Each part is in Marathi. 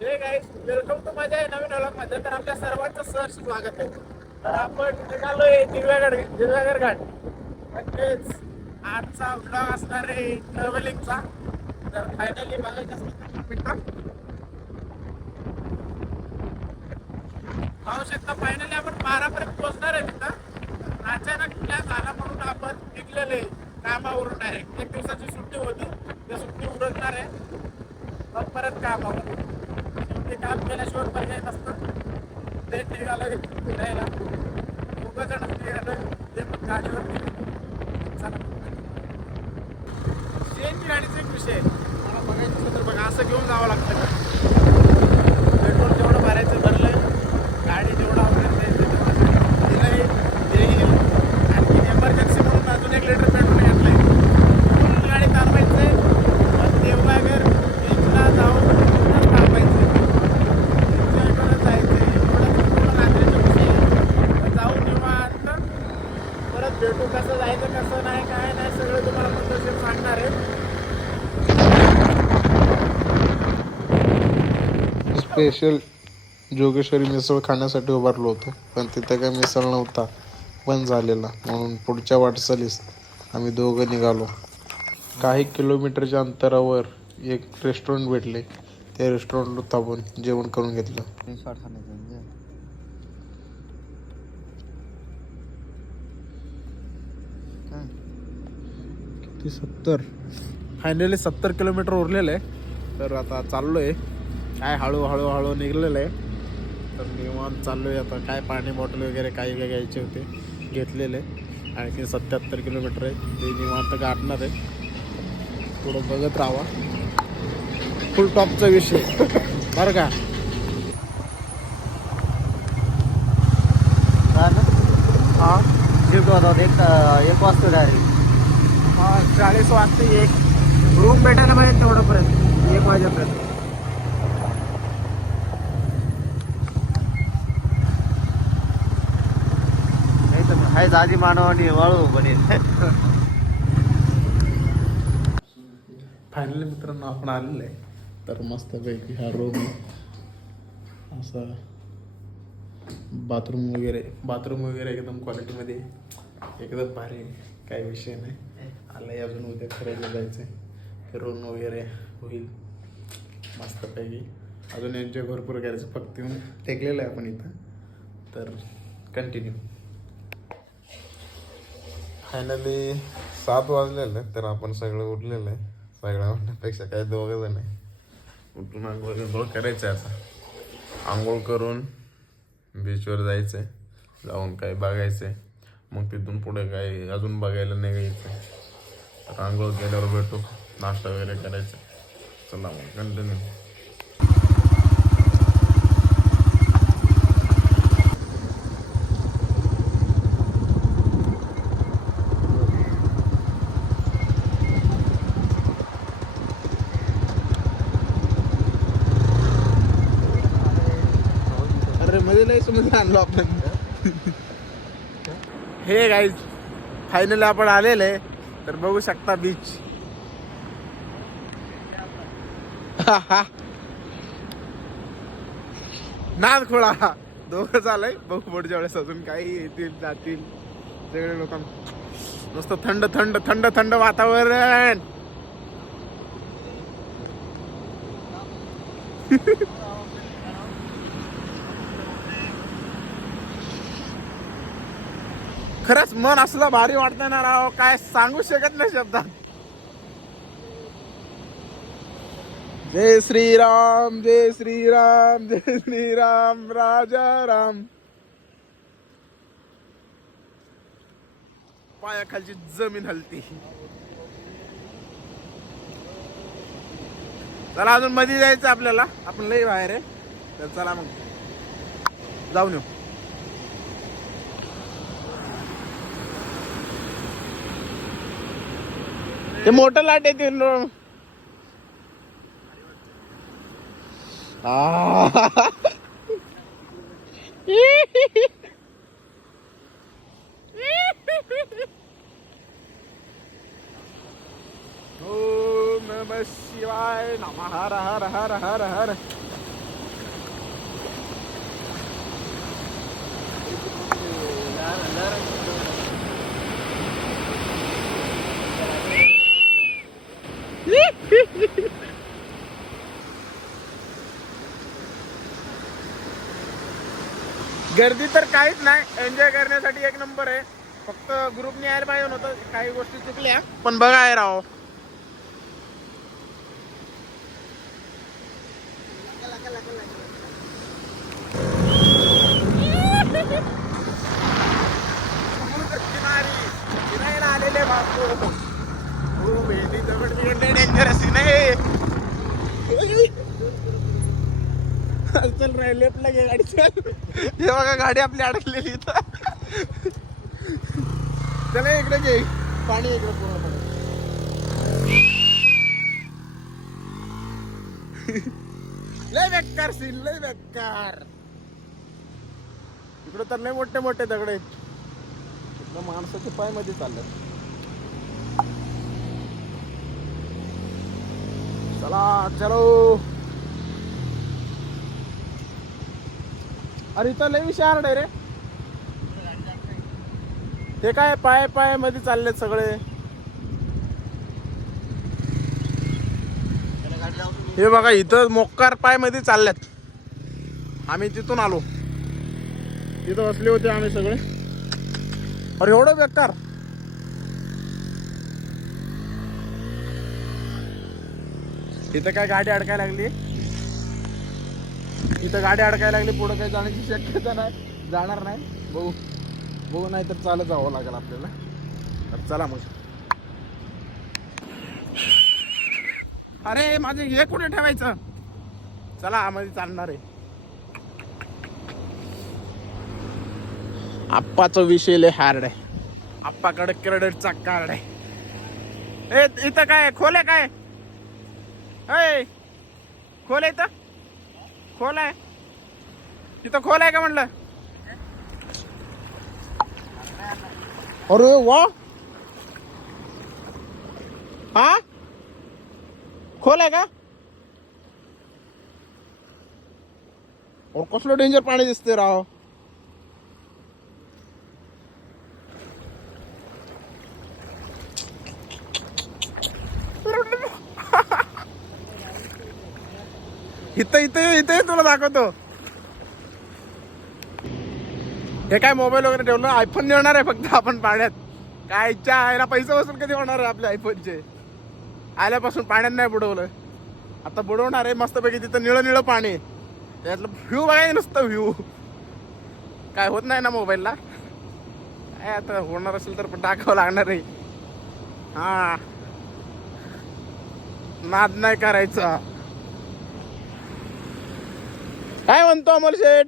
हे गाईस, वेलकम टू माझ्या नवीन व्लॉग मध्ये. तर आपल्या सर्वांचं सहर्ष स्वागत आहे. तर आपण निघालोय दिव्यागड घाट. म्हणजेच आजचा व्लॉग असणार आहे ट्रॅव्हलिंगचा. तर फायनली बघायचं असं मिनिटं पाहू शकता. फायनली आपण 12 पर्यंत पोहोचणार आहे तिथं. अचानक प्लॅन झाला म्हणून आपण निघलेले कामावरून डायरेक्ट. 1 दिवसाची सुट्टी होती, त्या सुट्टी उरकणार आहे मग परत कामावर. ते काम केल्याशिवाय पर्याय नसतं. ते निघालं फिरायला, खूपच जण निघालं ते पण गाडीवर. सीएनजी गाडीचा एक विषय आहे. मला बघायचं असलं तर बघा, असं घेऊन जावं लागतं का. पेट्रोल जेवढं भरायचं भरलं, गाडी जेवढं आवडेल दिलंय तेही. आणखी एमर्जन्सी म्हणून अजून 1 लिटर पेट्रोल घेतलंय. फुल गाडी थांबायचंय, मग देवबागर बीचला जाऊन थांबायचं. जाऊन निवांत परत भेटू. कसं जायचं कसं नाही काय नाही सगळं तुम्हाला पद्धतशीर सांगणार आहे. स्पेशल जोगेश्वरी मिसळ खाण्यासाठी उभारलो होतो, पण तिथे काही मिसळ नव्हता, बंद झालेला. म्हणून पुढच्या वाटचालीस आम्ही दोघं निघालो. काही किलोमीटरच्या अंतरावर एक रेस्टॉरंट भेटले. त्या रेस्टॉरंटला थांबून जेवण करून घेतलं. किती 70, फायनली 70 किलोमीटर उरलेलं आहे. तर आता चाललोय काय हळूहळू निघलेलं आहे. तर निवांत चाललोय आता. काय पाणी बॉटल वगैरे काही घ्यायचे होते, घेतलेले. आणखी 77 किलोमीटर आहे, ते निवांत गाठणार आहे. थोडं बघत राहावा. फुल टॉपचा विषय बरं का. हा शिफ्ट होता एक वाजता डायरेक्ट. 40 वाजता एक रूम भेटायला पाहिजे तेवढंपर्यंत 1 वाजेपर्यंत. नाही तर हायच आधी मानवाने वाळू बनेल. फायनली मित्रांनो आपण आलेलं आहे. तर मस्तपैकी हा रूम आहे. असं बाथरूम वगैरे एकदम क्वालिटीमध्ये, एकदम भारी. काही विषय नाही. आलंय अजून उद्या फिरायला जायचं आहे. फिरून वगैरे होईल मस्तपैकी. अजून एन्जॉय भरपूर करायचं. फक्त येऊन टेकलेलं आहे आपण इथं. तर कंटिन्यू. फायनली 7 वाजलेलं आहे, तर आपण सगळं उठलेलं आहे. सगळ्या म्हणण्यापेक्षा काही 2 जण आहे. उठून आंघोळ करायचं आहे. आता आंघोळ करून बीचवर जायचं आहे. जाऊन काय बघायचं आहे. मग तिथून पुढे काय अजून बघायला निघायचं आहे. तर आंघोळ केल्यावर भेटू, नाश्ता वगैरे करायचा. चला मग कंटिन्यू. अरे मध्ये नाही समजलं आणलो आपण. हे गाईज, फायनली आपण आलेलं आहे. तर बघू शकता बीच. नाद खोळा दोघं चालय. बघू पुढच्या वेळेस अजून काही येतील जातील सगळे लोक. नुसतं थंड थंड थंड थंड वातावरण. खरंच मन असलं भारी वाटतं ना राव, काय सांगू शकत नाही शब्दात. जय श्रीराम जय श्रीराम जय श्रीराम राजा राम. पायाखालची जमीन हलती. चला अजून मध्ये जायचं आपल्याला. आपण लई बाहेर आहे. तर चला मग जाऊन येऊ. ते मोठं लाट येते. ओम नमः शिवाय नमः. हर हर हर हर हर. गर्दी तर काहीच नाही, एन्जॉय करण्यासाठी एक नंबर आहे. फक्त ग्रुपने यायला पाहिजे होतं, काही गोष्टी चुकल्या पण बघा आहे राव. फिरायला आलेले बापू. डेंजरस नाही. चल रे लेफ्टला घे गाडी, चल. हे बघा गाडी आपली अडकलेली इथं. चला इकडे घे पाणी, इकडे पूर्ण. लय बेकार सीन, लय बेकार. इकडे तर लय मोठे मोठे दगड आहेत. इकडं माणसाच्या पाय मध्ये चाललं. चला चलो. अरे इथं लय विषय आहे रे. ते काय पाय पाय मध्ये चाललेत सगळे. हे बघा इथं मोक्कार पाय मध्ये चालल्यात. आम्ही तिथून आलो, तिथं बसले होते आम्ही सगळे. अरे एवढं बेकार. इथं काय गाडी अडकायला लागली, इथं गाडी अडकायला लागली. पुढे काही जाण्याची शक्यता नाही, जाणार नाही. बघू बघू, नाही तर चालत जावं लागेल आपल्याला. तर चला मग. अरे माझे हे कुठे ठेवायचं. चला मध्ये चालणार आहे. आप्पाचा विषय लय हार्ड आहे. आप्पाकडे क्रेडिटचा कार्ड आहे. ए इथं काय खोल आहे काय. अय खोल आहे इथं, खोल आहे इथं, खोल आहे का म्हणलं. अरे वा, हा खोल आहे का. और कसलं डेंजर पाणी दिसते राव. इथं इथं इथे तुला दाखवतो. हे काय मोबाईल वगैरे ठेवलं, आयफोन नेणार आहे फक्त आपण पाण्यात. काय इच्छा आहे ना, पैसे वसूल कधी होणार आहे आपल्या आयफोनचे. आल्यापासून पाण्यात नाही बुडवलं, आता बुडवणार आहे मस्तपैकी. तिथं निळं निळं पाणी आहे, त्यातलं व्ह्यू बघायचं नुसतं व्ह्यू. काय होत नाही ना मोबाईलला. काय आता होणार असेल तर पण टाकावं लागणार आहे. हा नाद नाही करायचा. काय म्हणतो अमोल शेठ.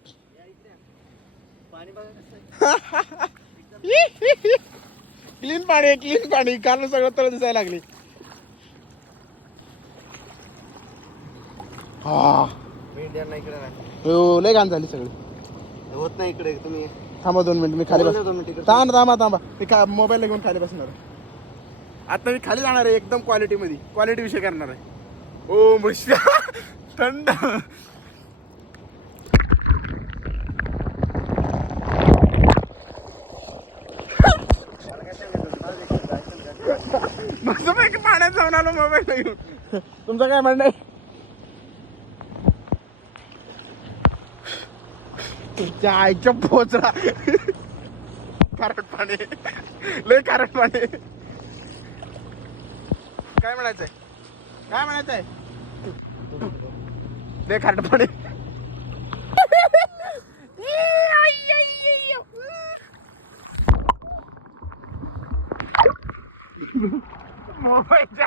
क्लीन पाणी आहे, क्लीन पाणी. कारण सगळं तळ दिसायला लागली. हा लय घाण झाली सगळी. होत नाही इकडे. तुम्ही थांबा 2 मिनिट, मी खाली बस. 2 मिनिट थांबा थांबा. मी मोबाईल घेऊन खाली बसणार आहे. आता मी खाली जाणार आहे, एकदम क्वालिटी मध्ये, क्वालिटी विषय करणार आहे. ओ मस्त थंड. मस्तपैकी पाण्यात जाऊन आलो मोबाईल घेऊन. तुमचं काय म्हणणं आहे. तुमच्या आईच्या पोचला. खारट पाणी, लय खारट पाणी. काय म्हणायचंय, काय म्हणायचंय. लय खारट पाणी. मोबाईलच्या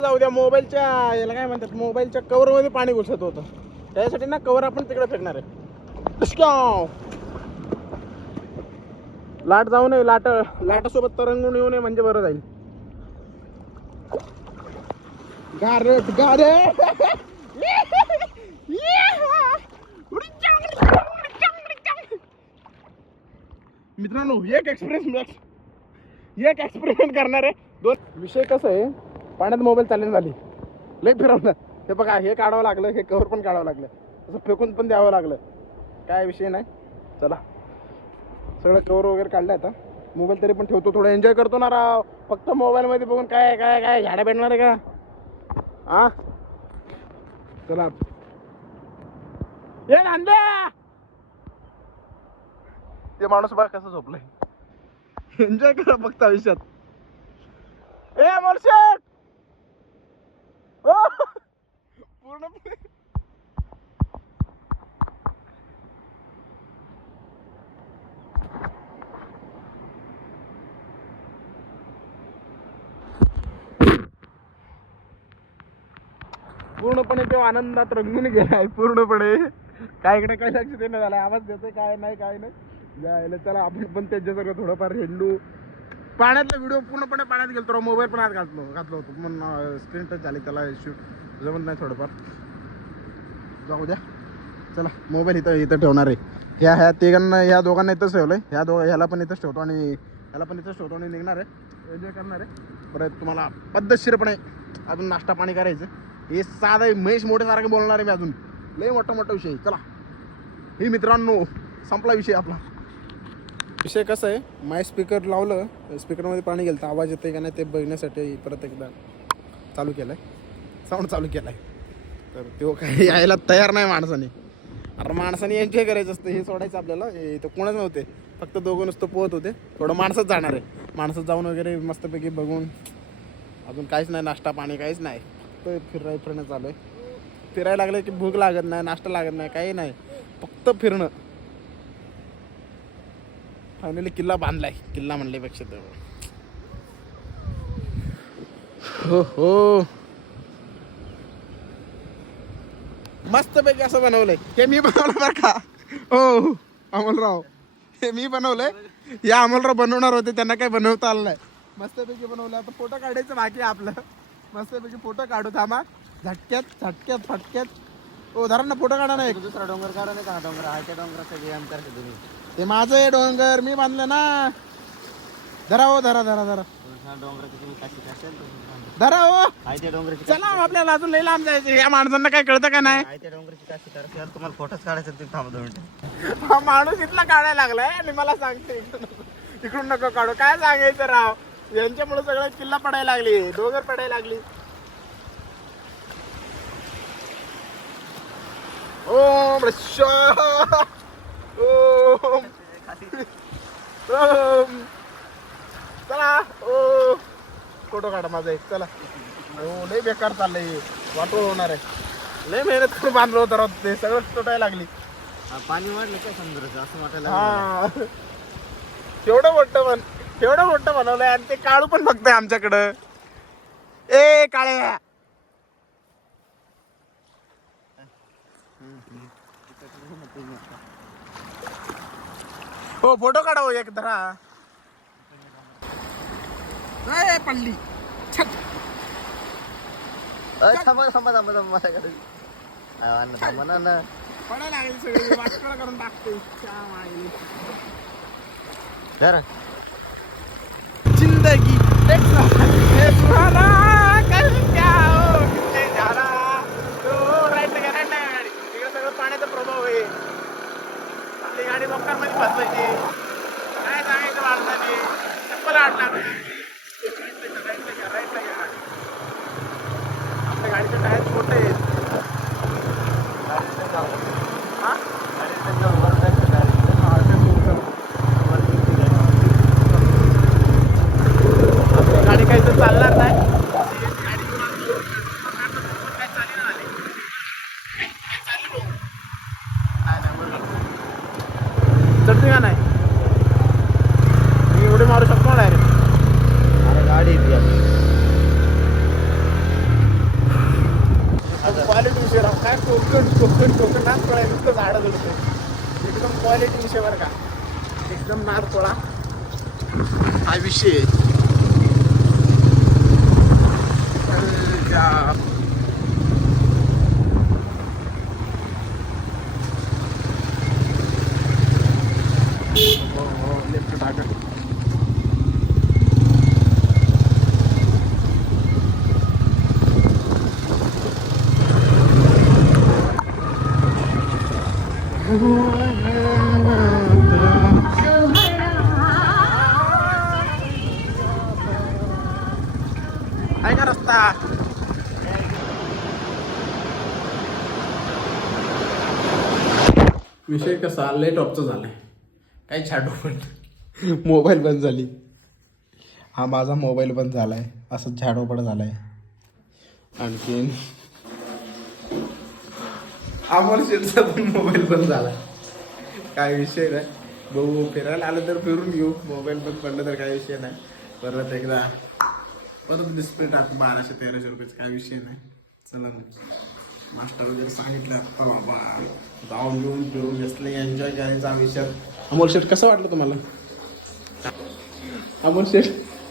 जाऊ द्या. मोबाईलच्या याला काय म्हणतात, मोबाईलच्या कव्हर मध्ये पाणी घुसत होतं. त्यासाठी ना कव्हर आपण तिकडे फेकणार आहे. लाट जाऊ नये, लाटासोबत तरंगून येऊ नये म्हणजे बरं जाईल. गारट गारट. मित्रांनो एक एक्सपेरिमेंट करणार आहे. 2 विषय कसं आहे, पाण्यात मोबाईल चालली झाली, लय फिरवलं. हे बघा, हे काढावं लागलं, हे कव्हर पण काढावं लागलं, असं फेकून पण द्यावं लागलं. काय विषय नाही. चला सगळं कवर वगैरे काढलं आता. मोबाईल तरी पण ठेवतो, थोडं एन्जॉय करतो ना राव. फक्त मोबाईलमध्ये बघून काय काय काय झाडा भेटणार आहे का? हा चला ये नांद्या. ते माणूस बघा कसं झोपलंय. एन्जॉय करा फक्त आयुष्यात. ए अमोल शेठ पूर्णपणे पूर्णपणे तो आनंदात रंगून गेलाय. पूर्णपणे काय इकडे काय लक्ष देणं झालं. आवाज देतोय काय नाही काय नाही जायला. चला आपण पण त्याच्यासारखं थोडंफार हेंडू. पाण्यातला व्हिडिओ पूर्णपणे पाण्यात गेलो तर मोबाईल पण आत घातलो होतो पण स्क्रीन टच झाली त्याला शूट जमत नाही थोडंफार. जाऊ द्या चला. मोबाईल इथं ठेवणार आहे. ह्या तिघांना ह्या दोघांना इथंच ठेवलंय. ह्याला पण इथंच ठेवतो आणि ह्याला पण इथंच ठेवतो आणि निघणार आहे. एन्जॉय करणार आहे. परत तुम्हाला पद्धतशीरपणे अजून नाश्ता पाणी करायचं. हे साधा महेश मोठ्यासारखं बोलणार आहे मी अजून. लय मोठा विषय. चला हे मित्रांनो संपला विषय आपला. विषय कसा आहे, माय स्पीकर लावलं, स्पीकरमध्ये पाणी गेलं तर आवाज येते का नाही ते बघण्यासाठी परत एकदा चालू केलं आहे, साऊंड चालू केला आहे. तर तो काही यायला तयार नाही माणसाने. अरे माणसाने एन्जॉय करायचं असतं, हे सोडायचं आपल्याला. इथं कोणच नव्हते, फक्त दोघं नुसतं पोहत होते. थोडं माणसंच जाणार आहे. माणसं जाऊन वगैरे मस्तपैकी बघून अजून काहीच नाही, नाश्ता पाणी काहीच नाही. फक्त फिरणं चालू आहे. फिरायला लागलं की भूक लागत नाही, नाश्ता लागत नाही, काही नाही, फक्त फिरणं. फायनली किल्ला बांधलाय. किल्ला म्हणल्यापेक्षा तर हो मस्तपैकी असं बनवलंय. हे मी बनवलं बरं का. हो अमोलराव, हे मी बनवलंय. या अमोलराव बनवणार होते, त्यांना काही बनवता आलं नाही. मस्तपैकी बनवलं. आता फोटो काढायचं बाकी आहे आपलं. मस्तपैकी फोटो काढू. थांबा. झटक्यात फटक्यात. ओ धरा ना फोटो काढा ना. एक दुसरा डोंगर काढा नाही का? डोंगर आहे त्या डोंगराचा व्यायाम करते तुम्ही. ते माझं आहे डोंगर, मी बांधलं ना. धरा हो, धरा डोंगराची तुम्ही काशी काढशाल धरा हो. आहे त्या डोंगराची. चला आपल्याला अजून लई लांब जायचं. या माणसांना काय कळतं का नाही? आहे त्या डोंगराची काशी काढशाल. तुम्हाला फोटोच काढायचं तुम्ही थांबा 2 मिनिटं. हा माणूस इथला काढायला लागलाय आणि मला सांगते इकडून नको काढू. काय सांगायचं राव, यांच्यामुळे सगळं किल्ला पडायला लागली, डोंगर पडायला लागली. ओम ओम ओम. चला ओ फोटो काढा माझा एक. चला. हो लय बेकार चाललंय, वाटोळ होणार आहे. लय मेहनत करून बांधलं होतं राव, ते सगळं तुटायला लागली. पाणी वाढलं काय समुद्राचं असं वाटायला. हा केवढं मोठं बनवलंय आणि ते काळू पण बघतंय आमच्याकडं. ए काळ्या हो फोटो काढावं एक. धरा पडली. थांबा माझ्याकडे थांबा ना. पडायला लागली सगळी. वाटोळा करून टाकते. जरा जिंदगी एक सुहाना कल क्या हो किसने जाना. राईट गाडी. तिकडे सगळं पाण्याचा प्रभाव आहे. आपली गाडी बॉक्करमध्ये फसवायची. काय सांगायचं माणसाने. चप्पल आड लागली. आपल्या गाडीचे टायर मोठे आहेत. गाडी काही तर चालणार नाही. चढते का नाही, मी एवढे मारू शकतो ना डायरेक्ट. अरे गाडी क्वालिटी विषय राव. काय कोकण नाच पळाय नुसतं झाडं जडते. एकदम क्वालिटी विषय बरं का. एकदम नाद पळा हा विषय. लेफ्ट टाका. विषय कसा लेट ऑफचा झालाय काही छाटो पण मोबाईल बंद झाली. हा माझा मोबाईल बंद झालाय असं झाडोपड झालाय. आणखीन अमोल शेठचा पण मोबाईल बंद झाला. काय विषय नाही बघू फिरायला आलं तर फिरून घेऊ. मोबाईल बंद पडलं तर काही विषय नाही. परत एकदा परत डिस्प्ले टाकू 1200-1300 रुपयाचा काय विषय नाही. चला नाश्ता वगैरे सांगितलं आता बाबा जाऊन घेऊन फिरून घेतलं एन्जॉय करायचा विषय. अमोल शेठ कसं वाटलं तुम्हाला? अमोल शेठ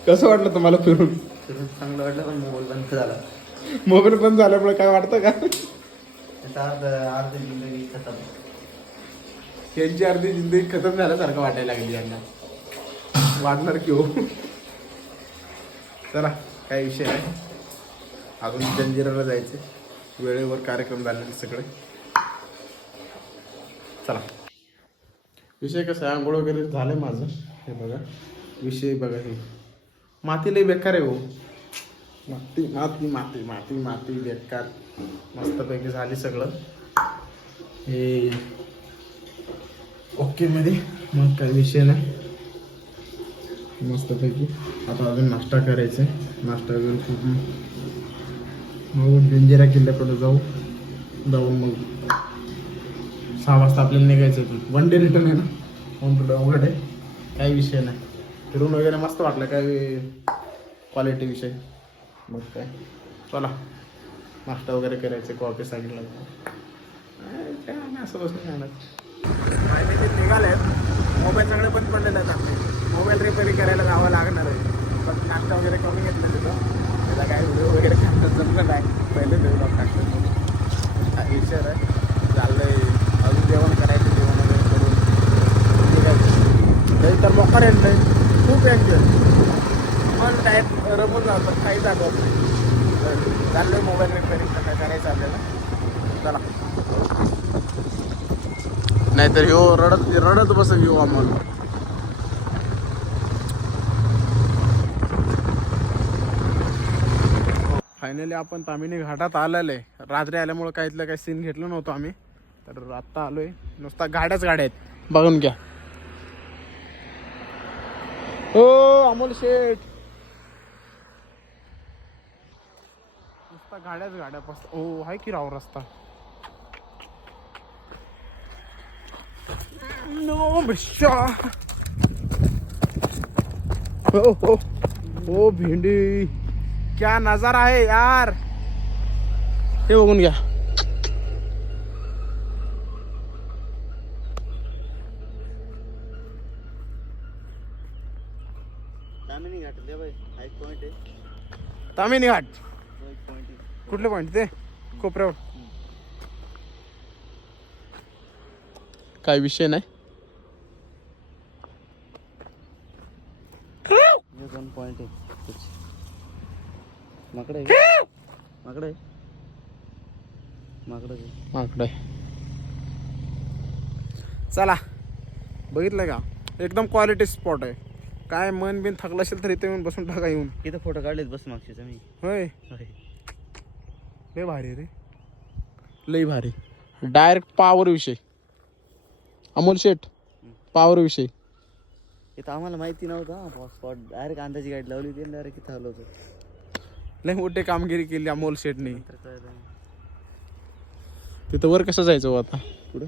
कसं वाटलं तुम्हाला फिरून? चांगलं वाटलं पण मोबाईल बंद झाला. मोबाईल बंद झाल्यामुळे काय वाटतं का? अर्धी जिंदगी खतम. यांची अर्धी जिंदगी खतम झाल्यासारखं वाटायला लागली यांना. वाटणार की हो. चला काही विषय नाही. अजून जंजिराला जायचे. वेळेवर कार्यक्रम झालेले सगळे. चला विषय कसा आहे आंघोळ वगैरे झालं माझं. हे बघा विषय बघा हे माती लई बेकार आहे हो. माती माती माती माती माती बेकार. मस्तपैकी झाली सगळं हे ओके मध्ये. मग काही विषय नाही मस्तपैकी. आता अजून नाश्ता करायचा आहे. नाश्ता वगैरे करून मग जंजिरा किल्ल्याकडे जाऊन मग 6 वाजता आपल्याला निघायचं होतं. 1 डे रिटर्न आहे ना म्हणून थोडं अवघड आहे. काही विषय नाही. फिरून वगैरे मस्त वाटलं. काय क्वालिटी विषय मग काय. चला नाश्ता वगैरे करायचे. कॉफी सांगितलं काय नाही असं बसून जाणार. ते निघाले मोबाईल सगळे बंद पडलेले आहेत. आपले मोबाईल रिपेअरी करायला जावं लागणार आहे. पण नाश्ता वगैरे करून घेतलं तिथं. त्याला काय व्हिडिओ वगैरे काढतात जमलं नाही. पहिले व्हिडिओ टाकतात. हा विचार आहे चाललंय. अजून जेवण करायचं. जेवण वगैरे करून निघायचं. तरी तर मोकार एन्जॉय खूप एन्जॉय. पण टाईप रमून जातं काहीच आठवत नाही. चाललंय मोबाईल रिपेअरिंग करायचं आपल्याला. चला नाहीतर ह्यो रडत बसेल ह्यो आम्हाला. फायनली आपण तामिनी घाटात आलेलं आहे. रात्री आल्यामुळे काहीतलं काही सीन घेतलं नव्हतं आम्ही. तर आत्ता आलोय. नुसता गाड्याच गाड्या आहेत बघून घ्या. ओ अमोल शेठ नुसता गाड्याच गाड्या पास. ओ हाय की राव रस्ता. No visa. ओ भेंडी क्या नजारा है यार. हे बघून घ्या. तामिनी घाट दे बाई. हा एक पॉइंट आहे. तामिनी घाट तो एक पॉइंट आहे. कुठले पॉइंट ते कोपऱ्यावर. काय विषय नाही. हे 2 पॉइंट आहे. माकडे माकडे माकडे माकडे. चला बघितलं का एकदम क्वालिटी स्पॉट आहे. काय मन बिन थकलं असेल तर इथे येऊन बसून टाका येऊन. इथं फोटो काढलेत बस मागशीच मी. होय लय भारी रे. लय भारी. डायरेक्ट पावर विषय. अमोल शेठ पावर विषय. इथं आम्हाला माहिती नव्हता स्पॉट. डायरेक्ट अंदाजी गाडी लावली होती. डायरेक्ट इथं आलो होतो. लय मोठी कामगिरी केली अमोल शेठने. तर काय तिथं वर कसं जायचं हो आता. पुढे